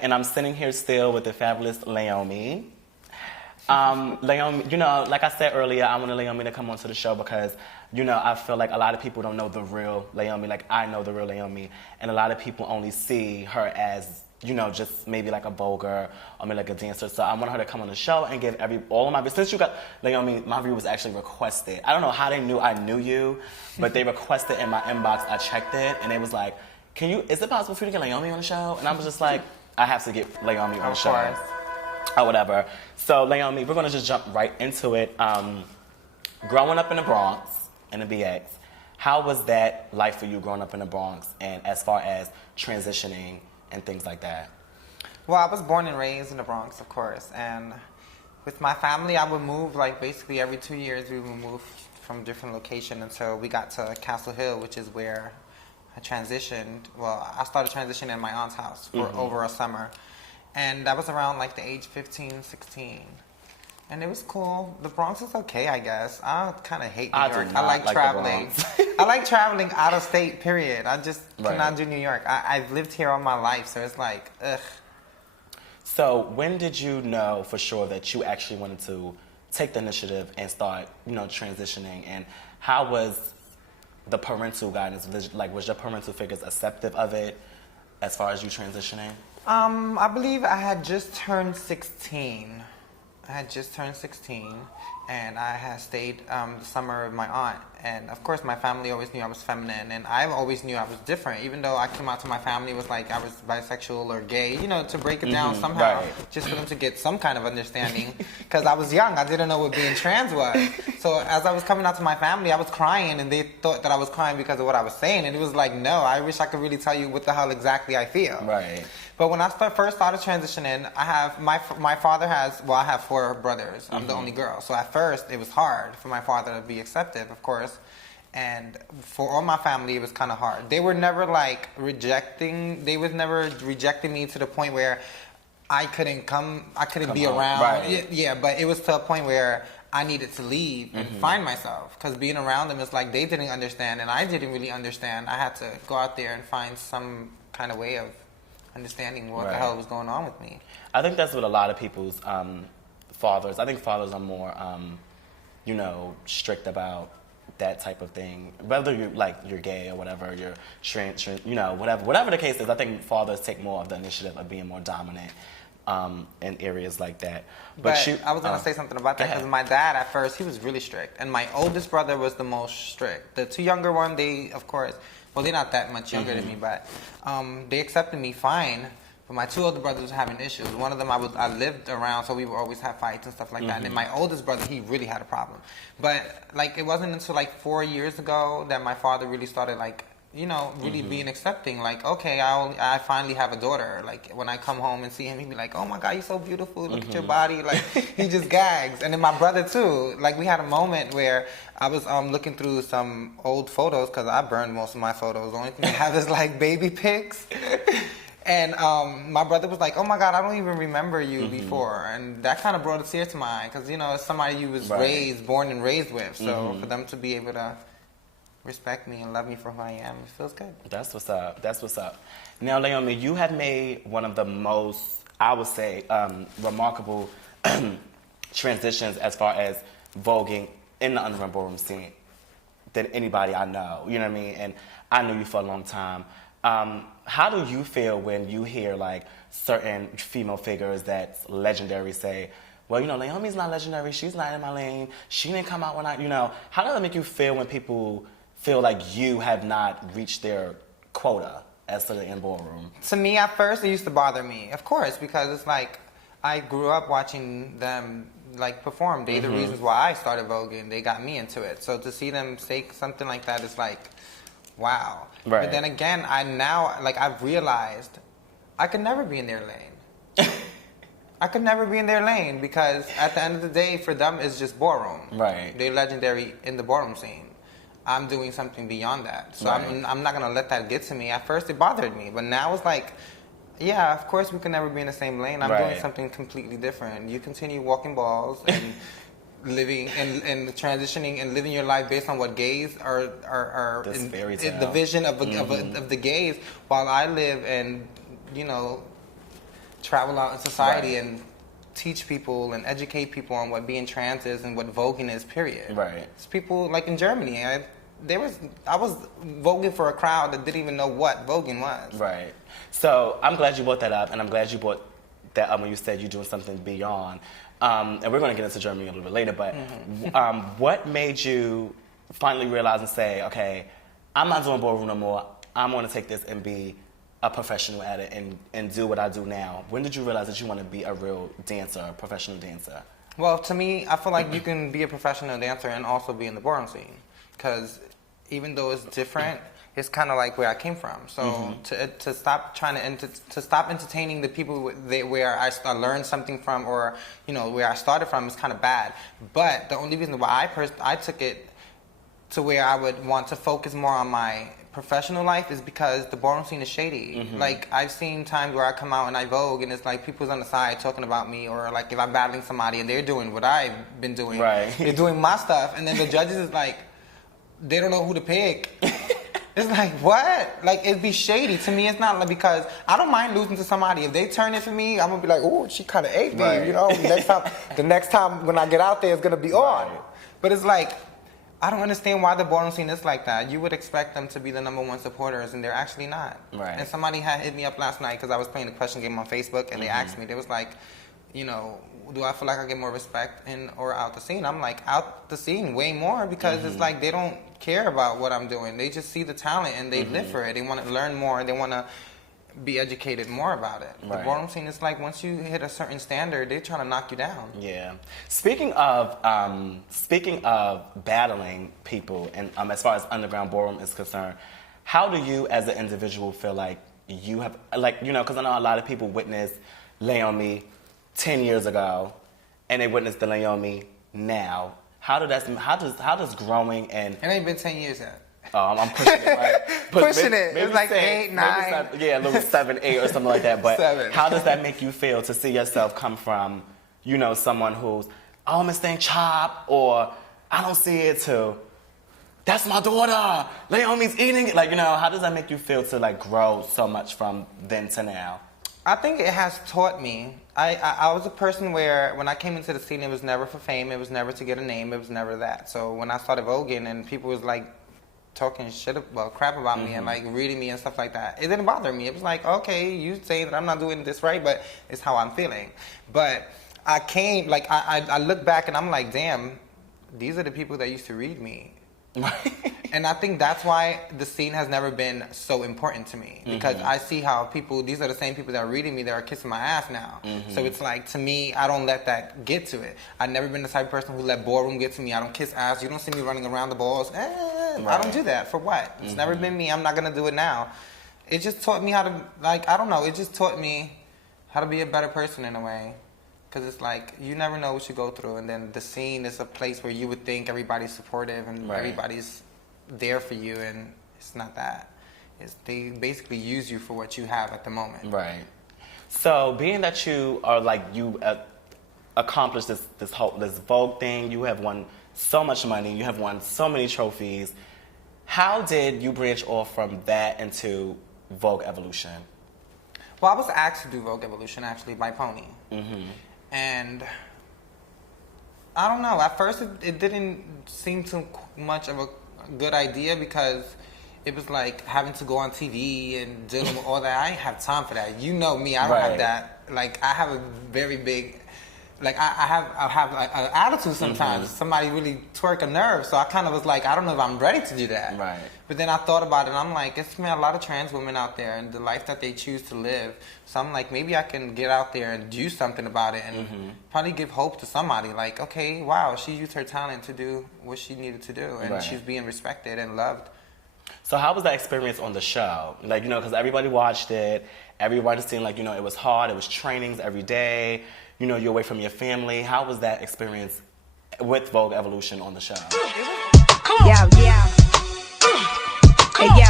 and I'm sitting here still with the fabulous Leiomy. Leiomy, you know, like I said earlier, I wanted Leiomy to come onto the show because, you know, I feel like a lot of people don't know the real Leiomy. Like, I know the real Leiomy, and a lot of people only see her as, you know, just maybe like a voguer or maybe like a dancer. So I want her to come on the show and give all of my, since you got, Leiomy, my view was actually requested. I don't know how they knew I knew you, but they requested in my inbox. I checked it, and it was like, is it possible for you to get Leiomy on the show? And I was just like, I have to get Leiomy on the show. Of course. Or whatever. So, Leiomy, we're going to just jump right into it. Growing up in the Bronx, in the BX, how was that life for you growing up in the Bronx, and as far as transitioning and things like that? Well, I was born and raised in the Bronx, of course, and with my family, I would move, like, basically every 2 years, we would move from different location until we got to Castle Hill, which is where I transitioned. Well, I started transitioning in my aunt's house for over a summer. And that was around like the age 15, 16. And it was cool. The Bronx is okay, I guess. I kind of hate New York. I like traveling. I like traveling out of state, period. I just cannot do New York. I've lived here all my life, so it's like, ugh. So when did you know for sure that you actually wanted to take the initiative and start, you know, transitioning? And how was the parental guidance? Like, was your parental figures accepting of it as far as you transitioning? I believe I had just turned 16. And I had stayed the summer with my aunt. And of course, my family always knew I was feminine, and I always knew I was different. Even though I came out to my family, it was like I was bisexual or gay, you know, to break it down somehow, just for them to get some kind of understanding. Because I was young, I didn't know what being trans was. So as I was coming out to my family, I was crying, and they thought that I was crying because of what I was saying. And it was like, no, I wish I could really tell you what the hell exactly I feel. Right. But when I first started transitioning, I have my father has, well, I have 4 brothers. I'm the only girl. So at first, it was hard for my father to be accepted, of course. And for all my family, it was kind of hard. They were never like rejecting me to the point where I couldn't be around. Right. Yeah, but it was to a point where I needed to leave and find myself. Because being around them, it's like they didn't understand and I didn't really understand. I had to go out there and find some kind of way of understanding what the hell was going on with me. I think that's what a lot of people's fathers, I think fathers are more, you know, strict about that type of thing. Whether you're gay or whatever, you're trans, you know, whatever the case is, I think fathers take more of the initiative of being more dominant in areas like that. But I was going to say something about that because my dad, at first, he was really strict. And my oldest brother was the most strict. The 2 younger ones, they, of course, well, they're not that much younger than me, but they accepted me fine. But my 2 older brothers were having issues. One of them I lived around, so we would always have fights and stuff like that. And then my oldest brother, he really had a problem. But like it wasn't until like 4 years ago that my father really started like, you know, really being accepting. Like, okay, I finally have a daughter. Like when I come home and see him, he'd be like, oh my God, you're so beautiful. Look at your body. Like he just gags. And then my brother too. Like we had a moment where I was looking through some old photos because I burned most of my photos. The only thing I have is like baby pics. And my brother was like, oh my God, I don't even remember you before. And that kind of brought a tear to my eye because, you know, it's somebody you was born and raised with. So for them to be able to respect me and love me for who I am, it feels good. That's what's up. That's what's up. Now, Leiomy, you have made one of the most, I would say, remarkable transitions as far as voguing in the underground ballroom scene than anybody I know. You know what I mean? And I knew you for a long time. How do you feel when you hear like certain female figures that's legendary say, well, you know, Leiommy's not legendary, she's not in my lane, she didn't come out when you know, how does it make you feel when people feel like you have not reached their quota as to the in ballroom? To me, at first, it used to bother me, of course, because it's like, I grew up watching them like perform. They're the reasons why I started voguing. They got me into it. So to see them say something like that is like, wow. Right. But then again, I've realized I could never be in their lane. I could never be in their lane because at the end of the day, for them, it's just ballroom. Right. They're legendary in the ballroom scene. I'm doing something beyond that. So I'm not going to let that get to me. At first, it bothered me. But now it's like, yeah, of course we can never be in the same lane. I'm doing something completely different. You continue walking balls and living and transitioning and living your life based on what gays are in the vision of the gays, while I live and, you know, travel out in society and teach people and educate people on what being trans is and what voguing is, period. Right. It's people like in Germany. I was voguing for a crowd that didn't even know what voguing was. Right. So I'm glad you brought that up, and I'm glad you brought that up when you said you're doing something beyond. And we're going to get into Germany a little bit later, but what made you finally realize and say, okay, I'm not doing ballroom no more. I'm going to take this and be a professional at it and do what I do now. When did you realize that you want to be a real dancer, a professional dancer? Well, to me, I feel like you can be a professional dancer and also be in the ballroom scene. Because even though it's different, it's kind of like where I came from. So to stop trying to stop entertaining the people where I learned something from, or where I started from, is kind of bad. But the only reason why I took it to where I would want to focus more on my professional life is because the ballroom scene is shady. Like, I've seen times where I come out and I vogue and it's like people's on the side talking about me, or like if I'm battling somebody and they're doing what I've been doing, they're doing my stuff, and then the judges is like, they don't know who to pick. It's like, what? Like, it'd be shady. To me, it's not like, because I don't mind losing to somebody. If they turn it for me, I'm gonna be like, oh, she kind of ate me, the next time when I get out there, it's gonna be on. But it's like, I don't understand why the ballroom scene is like that. You would expect them to be the #1 supporters, and they're actually not. Right. And somebody had hit me up last night because I was playing a question game on Facebook, and they asked me, they was like, do I feel like I get more respect in or out the scene? I'm like, out the scene way more, because it's like they don't care about what I'm doing. They just see the talent and they live for it. They want to learn more, and they want to be educated more about it. The ballroom scene is like, once you hit a certain standard, they're trying to knock you down. Yeah. Speaking of battling people, and as far as underground ballroom is concerned, how do you as an individual feel like you have, because I know a lot of people witnessed Leiomy 10 years ago, and they witnessed the Leiomy now. How does growing and... It ain't been 10 years yet. Oh, I'm pushing it, right? Pushing it. It's like 8, 9. Yeah, a little 7, 8 or something like that. But 7. How does that make you feel to see yourself come from, someone who's, oh, Miss Thing Chop, or I don't see it, to, that's my daughter, Leiomy's eating it. How does that make you feel to grow so much from then to now? I think it has taught me. I was a person where when I came into the scene, it was never for fame. It was never to get a name. It was never that. So when I started voguing and people was talking crap about me and reading me and stuff like that, it didn't bother me. It was like, okay, you say that I'm not doing this right, but it's how I'm feeling. But I came, I look back and I'm like, damn, these are the people that used to read me. And I think that's why the scene has never been so important to me, because I see how these are the same people that are reading me that are kissing my ass now. So it's like, to me, I don't let that get to it. I've never been the type of person who let ballroom get to me. I don't kiss ass. You don't see me running around the balls. I don't do that. For what? It's never been me. I'm not going to do it now. It just taught me how to, I don't know. It just taught me how to be a better person in a way. Because it's like, you never know what you go through. And then the scene is a place where you would think everybody's supportive and everybody's there for you. And it's not that. They basically use you for what you have at the moment. Right. So being that you are you accomplished this Vogue thing, you have won so much money, you have won so many trophies. How did you branch off from that into Vogue Evolution? Well, I was asked to do Vogue Evolution, actually, by Pony. And I don't know. At first, it didn't seem too much of a good idea, because it was like having to go on TV and dealing with all that. I ain't have time for that. You know me. I don't have that. I have a very big... I have an attitude sometimes. Somebody really twerk a nerve. So I kind of was like, I don't know if I'm ready to do that. Right. But then I thought about it, and I'm like, it's a lot of trans women out there and the life that they choose to live. So I'm like, maybe I can get out there and do something about it and probably give hope to somebody. Like, okay, wow, she used her talent to do what she needed to do, and she's being respected and loved. So how was that experience on the show? Because everybody watched it. Everybody seemed it was hard. It was trainings every day. You're away from your family. How was that experience with Vogue Evolution on the show? Yeah, yeah. Hey, yeah.